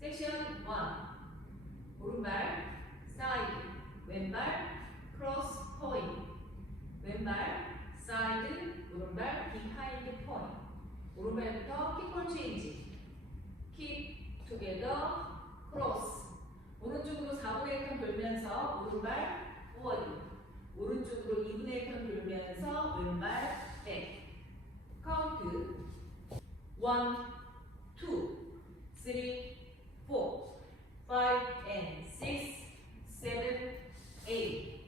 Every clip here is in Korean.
섹션 1. 오른발 사이드, 왼발 크로스 포인트, 왼발 사이드, 오른발 비하인드 포인트. 오른발부터 킥볼 체인지, 킥 투게더 크로스. 오른쪽으로 4분의 1턴 돌면서 오른발 포워드, 오른쪽으로 2분의 1턴 돌면서 왼발 백. 카운트 1, 2, 3, 4, 5 and 6, 7, 8.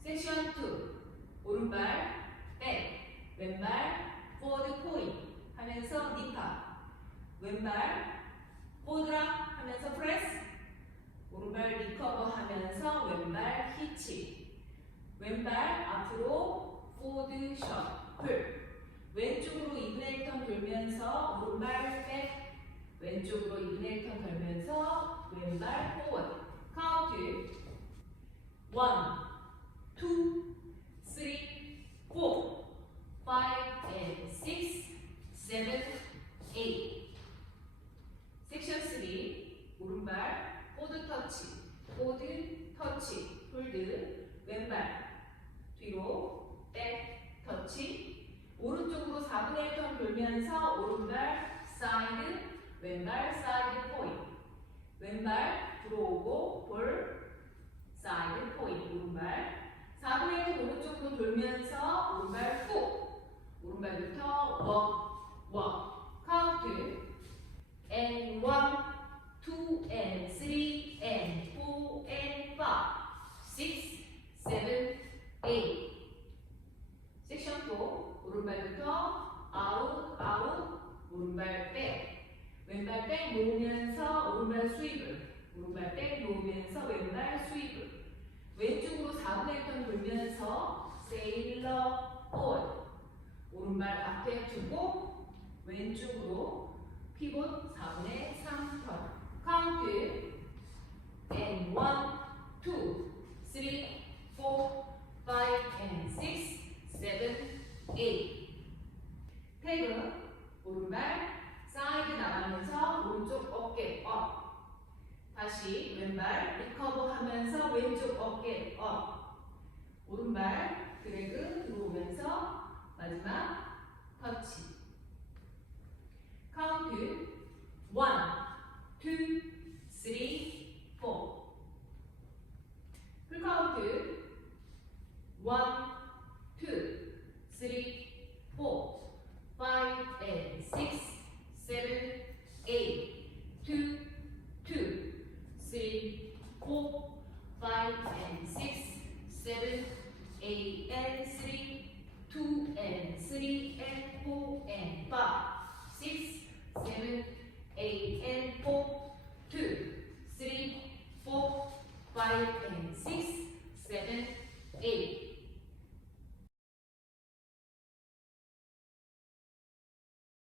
섹션 2. 오른발 백, 왼발 포워드 포인트 하면서 니파, 왼발 포드락 하면서 프레스, 오른발 리커버 하면서 왼발 히치, 왼발 앞으로 포드 셔플, 왼쪽으로 2분의 1턴 돌면서 오른발 백, 왼쪽으로 2분의 1턴 돌면서 왼발 포워드. 카운트 1, 2, 3, 4, 5 and 6, 7, 8. 섹션 3. 오른발 포드 터치, 포드 터치, 홀드, 왼발 뒤로 백 터치, 오른쪽으로 4분의 1턴 돌면서 오른발 사이드, 왼발 사이드 포인트, 왼발 들어오고 볼 사이드 포인트, 오른발 4분의 1턴 오른쪽으로 돌면서 오른발 훅, 오른발부터 워 카운트 and 1, 2 and 3 and 4 and 5, 6, 7, 8. 섹션 4. 오른발부터 아웃, 오른발 백, 왼발 백 놓으면서 오른발 스윕을, 오른발 백 놓으면서 왼발 스윕을, 왼쪽으로 4분의 1턴 돌면서 세일러 볼, 오른발 앞에 두고 왼쪽으로 피봇 4분의 3턴. 카운트 and 1, 2, 3, 4, 5 and 6, 7, 8. 태그 오른발 사이드 나가면서 오른쪽 어깨 업, 다시 왼발 리커버 하면서 왼쪽 어깨 업, 오른발 드래그 들어오면서 마지막 터치. 카운트 1, 2, 3, 4. 풀카운트 1, 2, 3, 4, 5 and 6, 7, 8. 2, 2, 3, 4, 5 and 6, 7, 8 and 3, 2 and 3 and 4 and 5, 6, 7, 8 and 4, 2, 3, 4, 5 and 6, 7, 8.